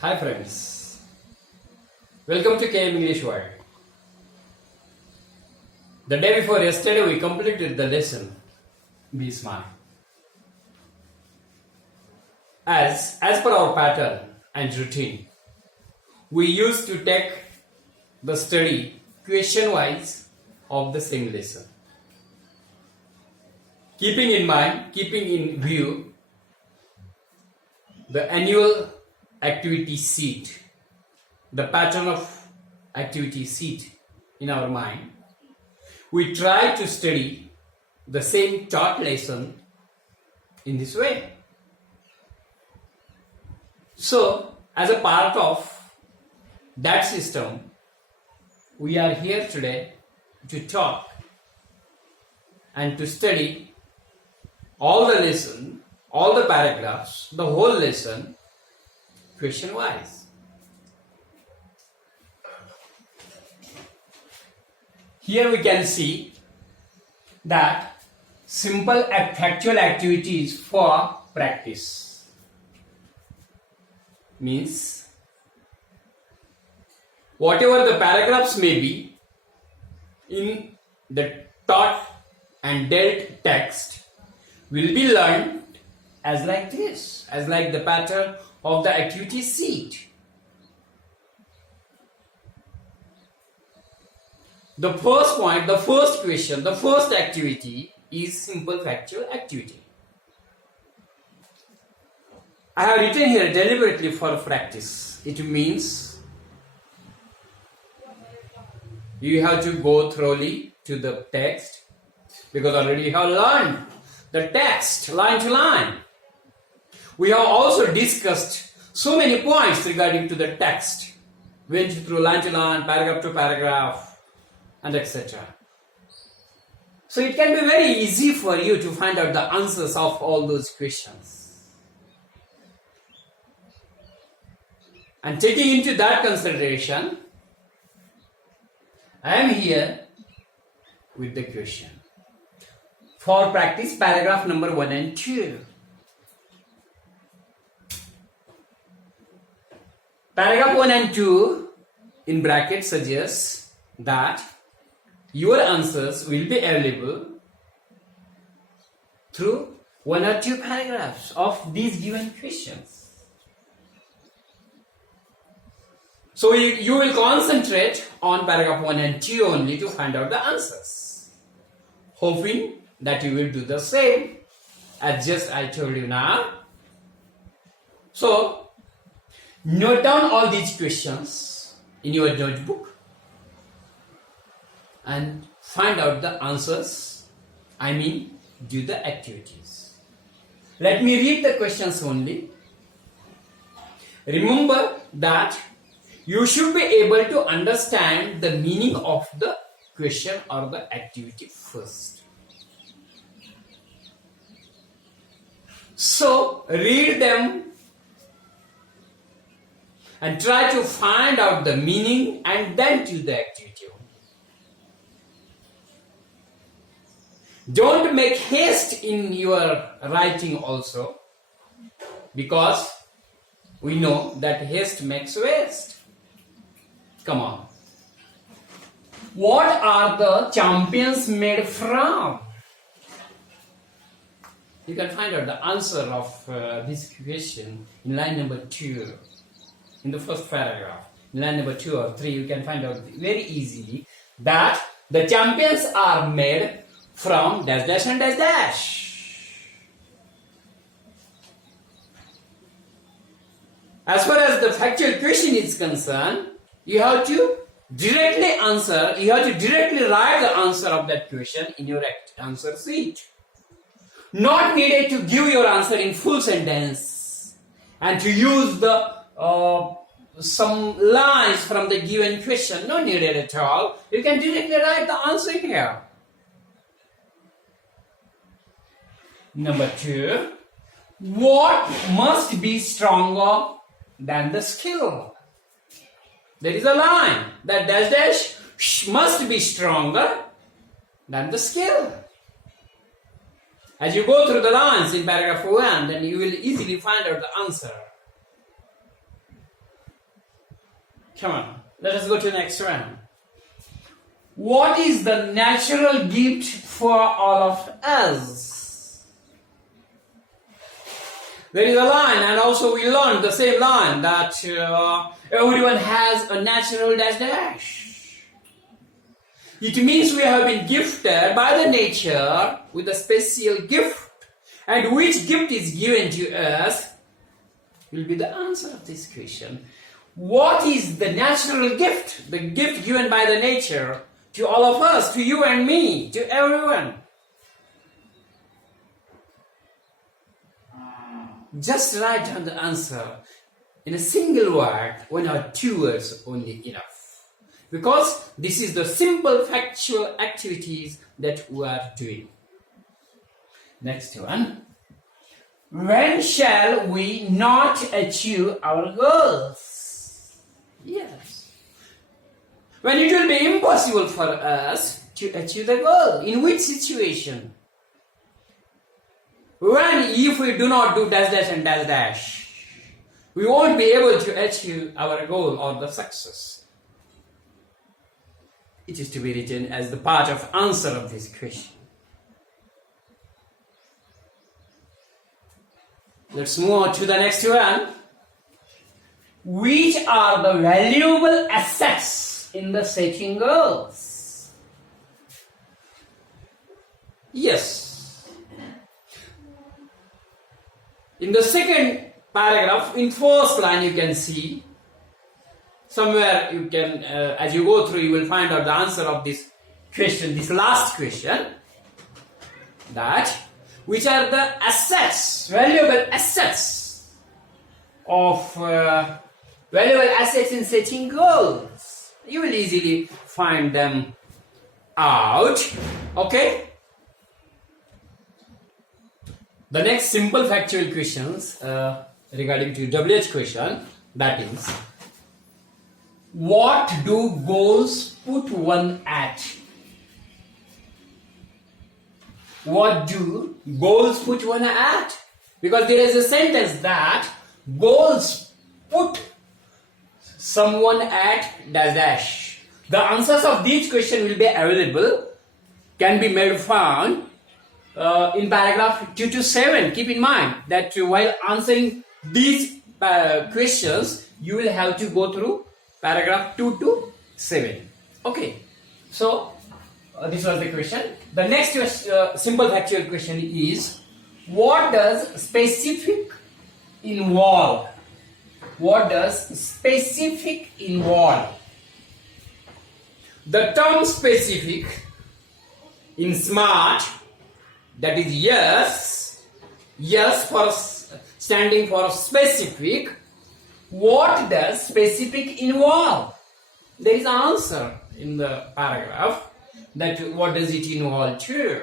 Hi friends, welcome to KM English World. The day before yesterday we completed the lesson Be Smart. As per our pattern and routine, we used to take the study question wise of the same lesson. Keeping in view the annual activity sheet, the pattern of activity sheet in our mind, we try to study the same taught lesson in this way. So, as a part of that system, we are here today to talk and to study all the lesson, all the paragraphs, the whole lesson, question wise. Here we can see that simple factual activities for practice means whatever the paragraphs may be in the taught and dealt text will be learned as like this, as like the pattern of the activity sheet. The first point, the first question, the first activity is simple factual activity. I have written here deliberately for practice. It means you have to go thoroughly to the text because already you have learned the text line to line. We have also discussed so many points regarding to the text, went through line to line, paragraph to paragraph, and etc. So it can be very easy for you to find out the answers of all those questions. And taking into that consideration, I am here with the question. For practice, paragraph number 1 and 2. Paragraph 1 and 2 in bracket suggests that your answers will be available through 1 or 2 paragraphs of these given questions. So you will concentrate on paragraph 1 and 2 only to find out the answers, hoping that you will do the same as just I told you now. So note down all these questions in your notebook and find out the answers. Do the activities. Let me read the questions only. Remember that you should be able to understand the meaning of the question or the activity first. So read them and try to find out the meaning and then do the activity. Don't make haste in your writing also, because we know that haste makes waste. Come on. What are the champions made from? You can find out the answer of this question in line number 2. In the first paragraph, in line number 2 or 3, you can find out very easily that the champions are made from dash dash and dash dash. As far as the factual question is concerned, you have to directly write the answer of that question in your answer sheet. Not needed to give your answer in full sentence and to use the some lines from the given question. No needed at all. You can directly write the answer here. Number 2, what must be stronger than the skill? There is a line that dash dash must be stronger than the skill. As you go through the lines in paragraph 1, then you will easily find out the answer. Come on, let us go to the next one. What is the natural gift for all of us? There is a line, and also we learned the same line that everyone has a natural dash dash. It means we have been gifted by the nature with a special gift, and which gift is given to us will be the answer of this question. What is the natural gift? The gift given by the nature to all of us, to you and me, to everyone. Just write down the answer in a single word, 1 or 2 words only enough. Because this is the simple factual activities that we are doing. Next one. When shall we not achieve our goals? Yes. When it will be impossible for us to achieve the goal. In which situation? When if we do not do dash dash and dash dash, we won't be able to achieve our goal or the success. It is to be written as the part of answer of this question. Let's move on to the next one. Which are the valuable assets in the setting goals? Yes. In the second paragraph, in first line, you can see somewhere you can, as you go through, you will find out the answer of this question, this last question. That which are the assets, valuable assets of valuable assets in setting goals. You will easily find them out. Okay. The next simple factual questions regarding to WH question, that is, what do goals put one at? What do goals put one at? Because there is a sentence that goals put someone at dash dash. The answers of these questions will be available, can be made found in paragraph 2 to 7. Keep in mind that while answering these questions, you will have to go through paragraph 2 to 7. Okay, so this was the question. The next simple factual question is, what does specific involve? What does specific involve? The term specific in SMART, that is yes, yes for standing for specific. What does specific involve? There is an answer in the paragraph that what does it involve too.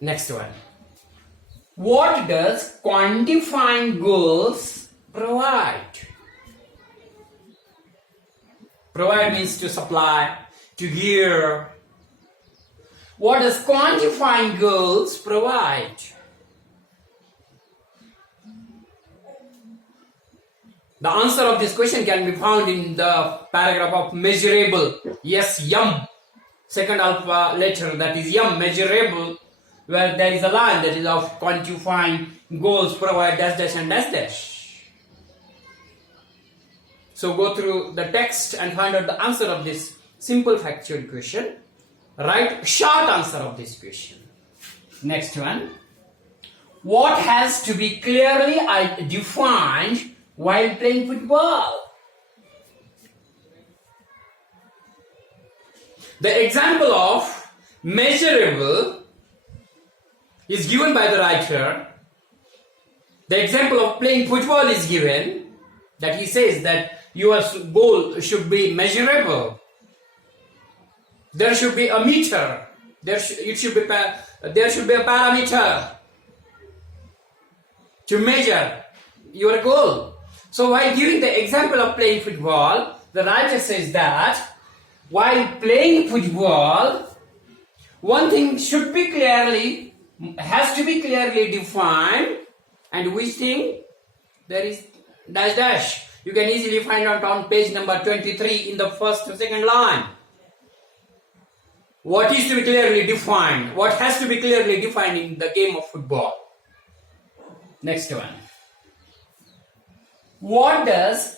Next one. What does quantifying goals provide? Provide means to supply, to give. What does quantifying goals provide? The answer of this question can be found in the paragraph of measurable. Yes, yum. Second alpha letter, that is yum, measurable, where there is a line that is of quantifying goals provide dash dash and dash dash. So go through the text and find out the answer of this simple factual question. Write short answer of this question. Next one. What has to be clearly defined while playing football? The example of measurable is given by the writer. The example of playing football is given, that he says that your goal should be measurable. There should be a meter. There should be a parameter to measure your goal. So while giving the example of playing football, the writer says that while playing football, one thing has to be clearly defined, and which thing? There is dash dash. You can easily find out on page number 23 in the first or second line. What is to be clearly defined? What has to be clearly defined in the game of football? Next one. What does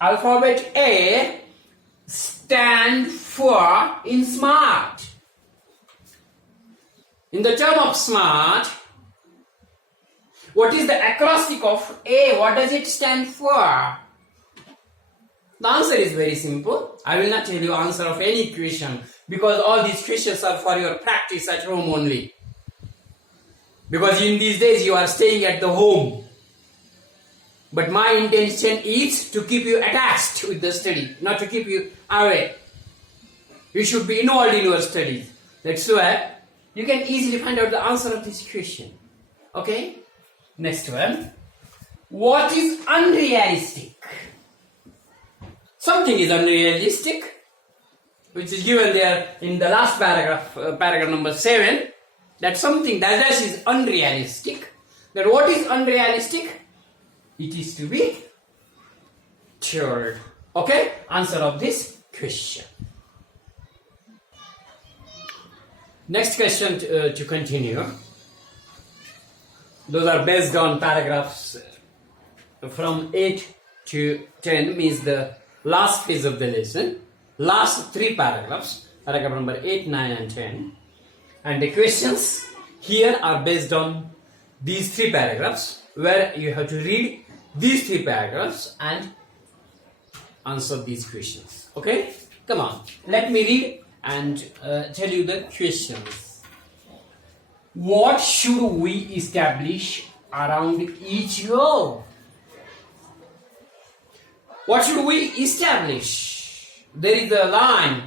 alphabet A stand for in SMART? In the term of SMART, what is the acrostic of A? What does it stand for? The answer is very simple. I will not tell you answer of any question because all these questions are for your practice at home only. Because in these days you are staying at the home. But my intention is to keep you attached with the study, not to keep you away. You should be involved in your studies. That's why you can easily find out the answer of this question. Okay? Next one. What is unrealistic? Something is unrealistic, which is given there in the last paragraph, paragraph number 7, that something dash is unrealistic. Then what is unrealistic? It is to be cured. Okay? Answer of this question. Next question to continue. Those are based on paragraphs from 8 to 10, means the last phase of the lesson. Last 3 paragraphs, paragraph number 8, 9 and 10. And the questions here are based on these 3 paragraphs, where you have to read these 3 paragraphs and answer these questions. Okay? Come on. Let me read and tell you the questions. What should we establish around each goal? What should we establish? There is a line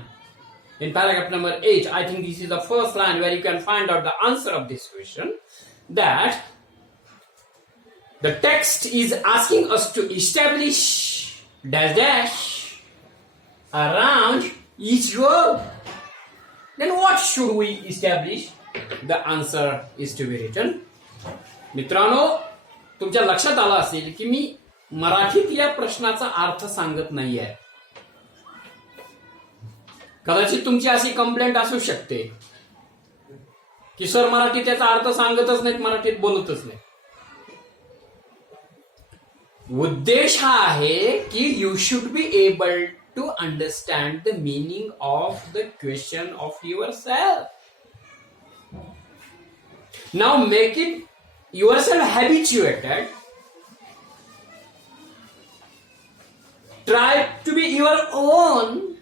in paragraph number 8. I think this is the first line where you can find out the answer of this question. That the text is asking us to establish dash around each goal. Then what should we establish? The answer is to be written. मित्रांनो, तुमच्या लक्षात आलं असेल की मी मराठीत या प्रश्नाचा अर्थ सांगत नाहीये. कदाचित तुमची अशी कंप्लेंट असू शकते की सर मराठीत त्याचा अर्थ सांगतच नाहीत, मराठीत बोलतच नाही. उद्देश हा आहे की you should be able to understand the meaning of the question of yourself. Now make it yourself habituated. Try to be your own,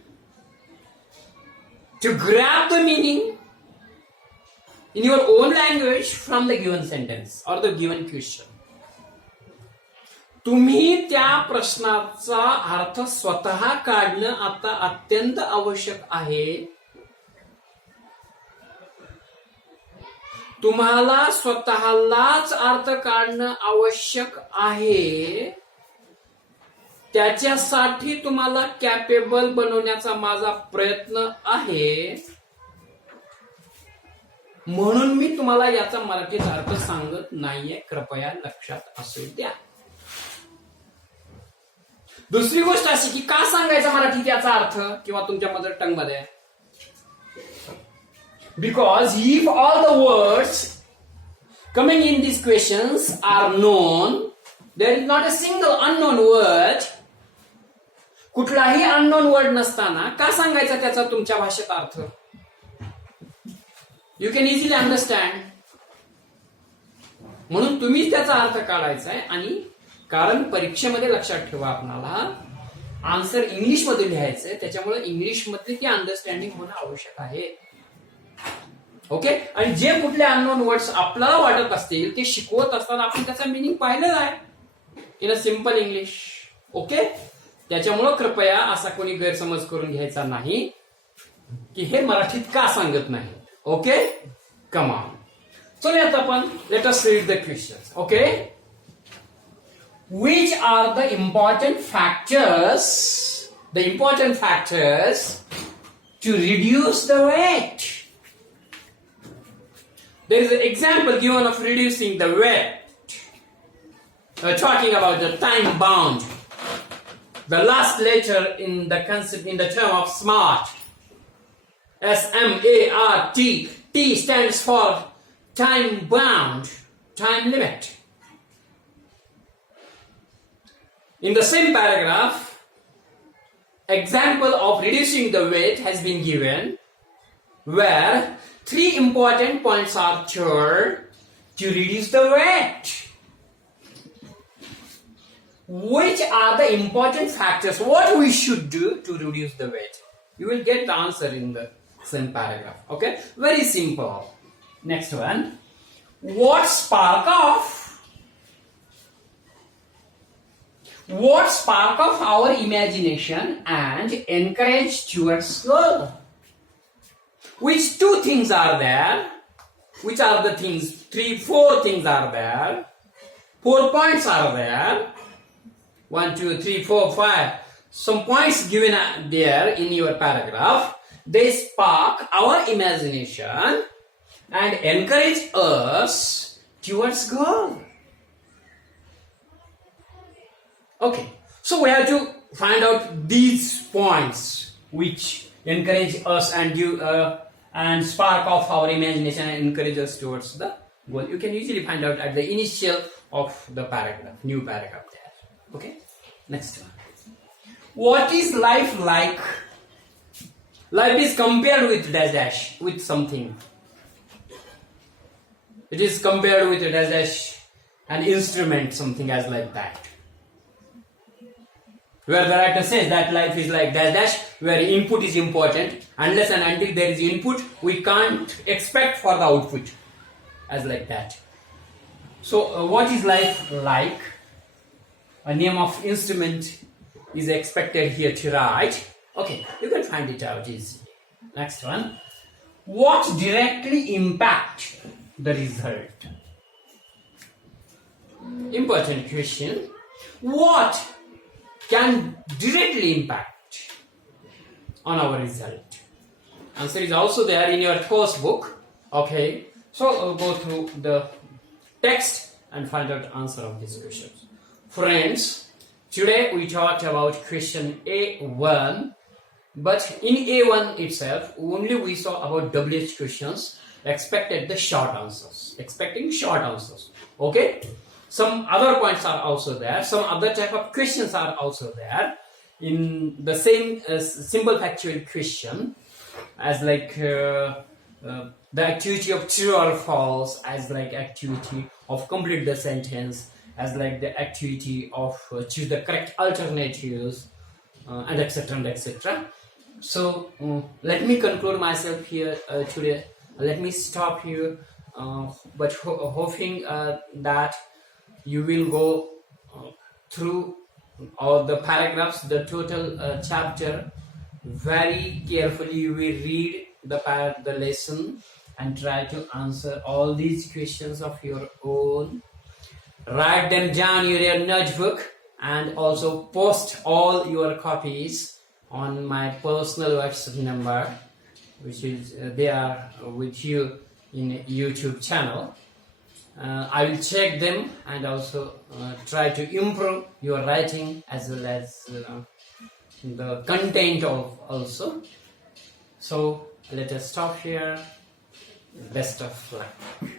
to grab the meaning in your own language from the given sentence or the given question. तुम्ही त्या प्रश्नाचा अर्थ स्वतः काढणं आता अत्यंत आवश्यक आहे. तुम्हाला स्वतःलाच अर्थ काढणं आवश्यक आहे. त्याच्यासाठी तुम्हाला कॅपेबल बनवण्याचा माझा प्रयत्न आहे. म्हणून मी तुम्हाला याचा मराठीत अर्थ सांगत नाहीये, कृपया लक्षात असू द्या. दुसरी गोष्ट अशी की का सांगायचा मराठीत याचा अर्थ किंवा तुमच्या मदर टंग मध्ये? Because if all the words coming in these questions are known, there is not a single unknown word. कुठलाही unknown word नसताना का सांगायचा त्याचा तुमच्या भाषेत अर्थ? You can easily understand. म्हणून तुम्हीच त्याचा अर्थ काढायचा आहे. आणि कारण परीक्षेमध्ये लक्षात ठेवा, आपल्याला आन्सर इंग्लिश मध्ये लिहायचंय, त्याच्यामुळे इंग्लिश मध्ये ती अंडरस्टँडिंग होणं आवश्यक आहे. ओके? आणि जे कुठले अननोन वर्ड्स आपल्याला वाटत असतील ते शिकवत असताना आपण त्याचा मिनिंग पाहिलेला आहे इन अ सिंपल इंग्लिश. ओके? त्याच्यामुळे कृपया असा कोणी गैरसमज करून घ्यायचा नाही की हे मराठीत का सांगत नाही. ओके? Come on. चला आता आपण let us read the questions. Okay? Which are the important factors to reduce the weight? There is an example given of reducing the weight. talking about the time bound. The last letter in the concept, in the term of SMART, S-M-A-R-T, T stands for time bound, time limit. In the same paragraph, example of reducing the weight has been given, where 3 important points are told to reduce the weight. Which are the important factors? What we should do to reduce the weight? You will get the answer in the same paragraph. Okay, very simple. Next one. What spark of our imagination and encourage towards goal? Which 2 things are there? Which are the things? 3, 4 things are there. 4 points are there. 1, 2, 3, 4, 5. Some points given there in your paragraph. They spark our imagination and encourage us towards goal. Okay, so we have to find out these points which encourage us and give and spark off our imagination and encourage us towards the goal. You can usually find out at the initial of the paragraph, new paragraph there. Okay, next one. What is life like? Life is compared with dash with something. It is compared with a dash an instrument, something as like that. Where the writer says that life is like dash, where input is important. Unless and until there is input, we can't expect for the output, as like that. So, what is life like? A name of instrument is expected here to write. Okay, you can find it out easily. Next one. What directly impact the result? Important question. What can directly impact on our result? Answer is also there in your course book. Okay, so go through the text and find out answer of these questions. Friends, today we talked about question A1, but in A1 itself, only we saw about WH questions, expecting short answers. Okay? Some other points are also there. Some other type of questions are also there in the same simple factual question, as like the activity of true or false, as like activity of complete the sentence, as like the activity of choose the correct alternatives, and etc. and etc. So let me conclude myself here today. Let me stop here, but hoping that you will go through all the paragraphs, the total chapter very carefully. You will read the lesson and try to answer all these questions of your own. Write them down in your notebook and also post all your copies on my personal WhatsApp number, which is there with you in YouTube channel. I will check them and also try to improve your writing as well as the content of also. So let us stop here. Best of luck.